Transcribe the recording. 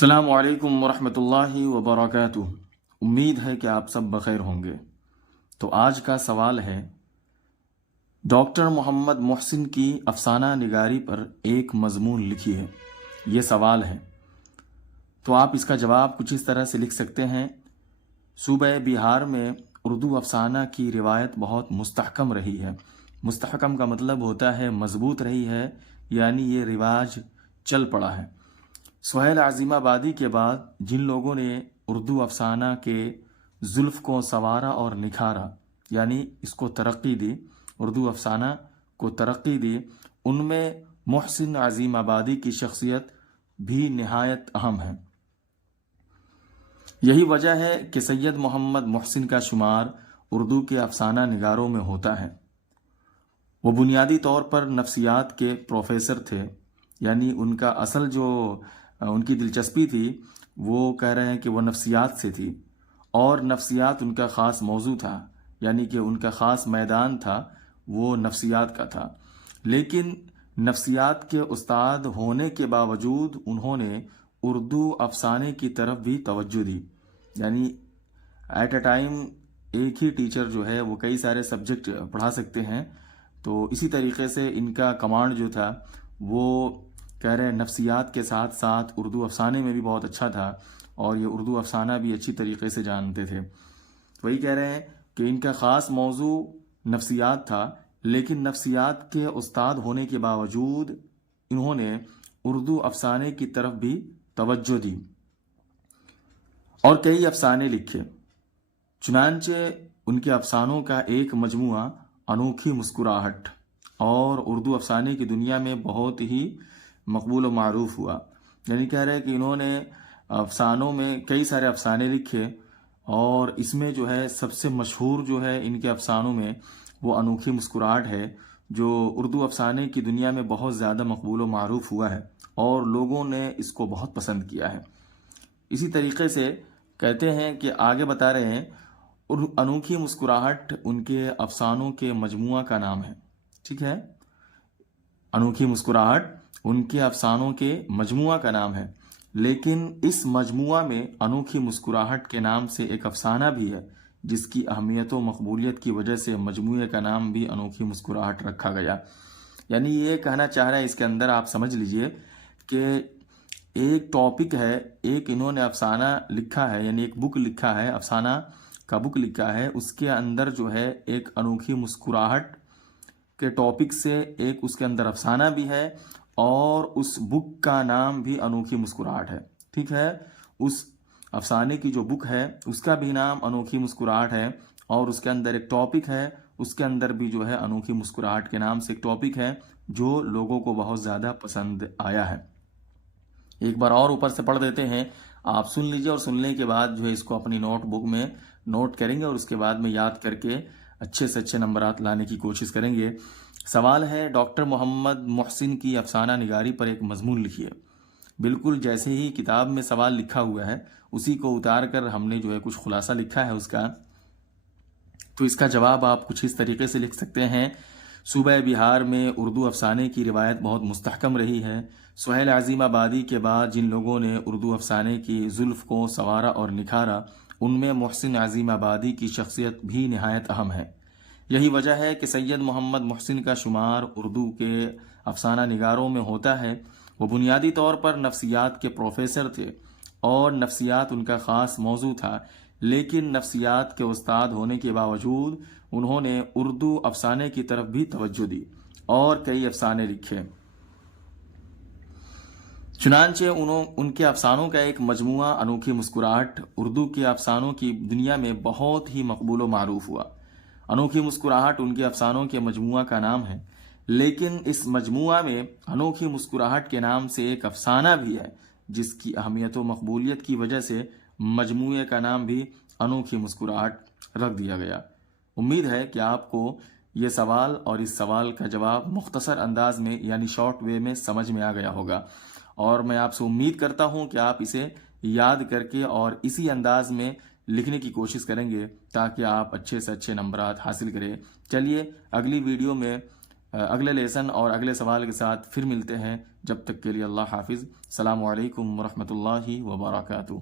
السلام علیکم ورحمۃ اللہ وبرکاتہ۔ امید ہے کہ آپ سب بخیر ہوں گے۔ تو آج کا سوال ہے، ڈاکٹر محمد محسن کی افسانہ نگاری پر ایک مضمون لکھی ہے۔ یہ سوال ہے، تو آپ اس کا جواب کچھ اس طرح سے لکھ سکتے ہیں: صوبہ بہار میں اردو افسانہ کی روایت بہت مستحکم رہی ہے۔ مستحکم کا مطلب ہوتا ہے مضبوط رہی ہے، یعنی یہ رواج چل پڑا ہے۔ سہیل عظیم آبادی کے بعد جن لوگوں نے اردو افسانہ کے زلف کو سنوارا اور نکھارا، یعنی اس کو ترقی دی، اردو افسانہ کو ترقی دی، ان میں محسن عظیم آبادی کی شخصیت بھی نہایت اہم ہے۔ یہی وجہ ہے کہ سید محمد محسن کا شمار اردو کے افسانہ نگاروں میں ہوتا ہے۔ وہ بنیادی طور پر نفسیات کے پروفیسر تھے، یعنی ان کا اصل جو ان کی دلچسپی تھی وہ کہہ رہے ہیں کہ وہ نفسیات سے تھی، اور نفسیات ان کا خاص موضوع تھا، یعنی کہ ان کا خاص میدان تھا، وہ نفسیات کا تھا۔ لیکن نفسیات کے استاد ہونے کے باوجود انہوں نے اردو افسانے کی طرف بھی توجہ دی، یعنی ایٹ اے ٹائم ایک ہی ٹیچر جو ہے وہ کئی سارے سبجیکٹ پڑھا سکتے ہیں، تو اسی طریقے سے ان کا کمانڈ جو تھا وہ کہہ رہے ہیں نفسیات کے ساتھ ساتھ اردو افسانے میں بھی بہت اچھا تھا، اور یہ اردو افسانہ بھی اچھی طریقے سے جانتے تھے۔ وہی کہہ رہے ہیں کہ ان کا خاص موضوع نفسیات تھا، لیکن نفسیات کے استاد ہونے کے باوجود انہوں نے اردو افسانے کی طرف بھی توجہ دی اور کئی افسانے لکھے۔ چنانچہ ان کے افسانوں کا ایک مجموعہ انوکھی مسکراہٹ اور اردو افسانے کی دنیا میں بہت ہی مقبول و معروف ہوا۔ یعنی کہہ رہے ہیں کہ انہوں نے افسانوں میں کئی سارے افسانے لکھے، اور اس میں جو ہے سب سے مشہور جو ہے ان کے افسانوں میں وہ انوکھی مسکراہٹ ہے، جو اردو افسانے کی دنیا میں بہت زیادہ مقبول و معروف ہوا ہے، اور لوگوں نے اس کو بہت پسند کیا ہے۔ اسی طریقے سے کہتے ہیں کہ آگے بتا رہے ہیں، انوکھی مسکراہٹ ان کے افسانوں کے مجموعہ کا نام ہے۔ ٹھیک ہے، انوکھی مسکراہٹ ان کے افسانوں کے مجموعہ کا نام ہے، لیکن اس مجموعہ میں انوکھی مسکراہٹ کے نام سے ایک افسانہ بھی ہے، جس کی اہمیت و مقبولیت کی وجہ سے مجموعے کا نام بھی انوکھی مسکراہٹ رکھا گیا۔ یعنی یہ کہنا چاہ رہا ہے، اس کے اندر آپ سمجھ لیجئے کہ ایک ٹاپک ہے، ایک انہوں نے افسانہ لکھا ہے، یعنی ایک بک لکھا ہے، افسانہ کا بک لکھا ہے، اس کے اندر جو ہے ایک انوکھی مسکراہٹ کے ٹاپک سے ایک اس کے اندر افسانہ بھی ہے، اور اس بک کا نام بھی انوکھی مسکراہٹ ہے۔ ٹھیک ہے، اس افسانے کی جو بک ہے اس کا بھی نام انوکھی مسکراہٹ ہے، اور اس کے اندر ایک ٹاپک ہے، اس کے اندر بھی جو ہے انوکھی مسکراہٹ کے نام سے ایک ٹاپک ہے، جو لوگوں کو بہت زیادہ پسند آیا ہے۔ ایک بار اور اوپر سے پڑھ دیتے ہیں، آپ سن لیجئے، اور سننے کے بعد جو ہے اس کو اپنی نوٹ بک میں نوٹ کریں گے، اور اس کے بعد میں یاد کر کے اچھے سے اچھے نمبرات لانے کی کوشش کریں گے۔ سوال ہے، ڈاکٹر محمد محسن کی افسانہ نگاری پر ایک مضمون لکھیے۔ بالکل جیسے ہی کتاب میں سوال لکھا ہوا ہے اسی کو اتار کر ہم نے جو ہے کچھ خلاصہ لکھا ہے اس کا، تو اس کا جواب آپ کچھ اس طریقے سے لکھ سکتے ہیں: صوبہ بہار میں اردو افسانے کی روایت بہت مستحکم رہی ہے۔ سہیل عظیم آبادی کے بعد جن لوگوں نے اردو افسانے کی زلف کو سنوارا اور نکھارا، ان میں محسن عظیم آبادی کی شخصیت بھی نہایت اہم ہے۔ یہی وجہ ہے کہ سید محمد محسن کا شمار اردو کے افسانہ نگاروں میں ہوتا ہے۔ وہ بنیادی طور پر نفسیات کے پروفیسر تھے، اور نفسیات ان کا خاص موضوع تھا، لیکن نفسیات کے استاد ہونے کے باوجود انہوں نے اردو افسانے کی طرف بھی توجہ دی اور کئی افسانے لکھے۔ چنانچہ ان کے افسانوں کا ایک مجموعہ انوکھی مسکراہٹ اردو کے افسانوں کی دنیا میں بہت ہی مقبول و معروف ہوا۔ انوکھی مسکراہٹ ان کے افسانوں کے مجموعہ کا نام ہے، لیکن اس مجموعہ میں انوکھی مسکراہٹ کے نام سے ایک افسانہ بھی ہے، جس کی اہمیت و مقبولیت کی وجہ سے مجموعے کا نام بھی انوکھی مسکراہٹ رکھ دیا گیا۔ امید ہے کہ آپ کو یہ سوال اور اس سوال کا جواب مختصر انداز میں، یعنی شارٹ وے میں سمجھ میں آ گیا ہوگا، اور میں آپ سے امید کرتا ہوں کہ آپ اسے یاد کر کے اور اسی انداز میں لکھنے کی کوشش کریں گے، تاکہ آپ اچھے سے اچھے نمبرات حاصل کریں۔ چلیے اگلی ویڈیو میں اگلے لیسن اور اگلے سوال کے ساتھ پھر ملتے ہیں، جب تک کے لیے اللہ حافظ، السلام علیکم ورحمۃ اللہ وبرکاتہ۔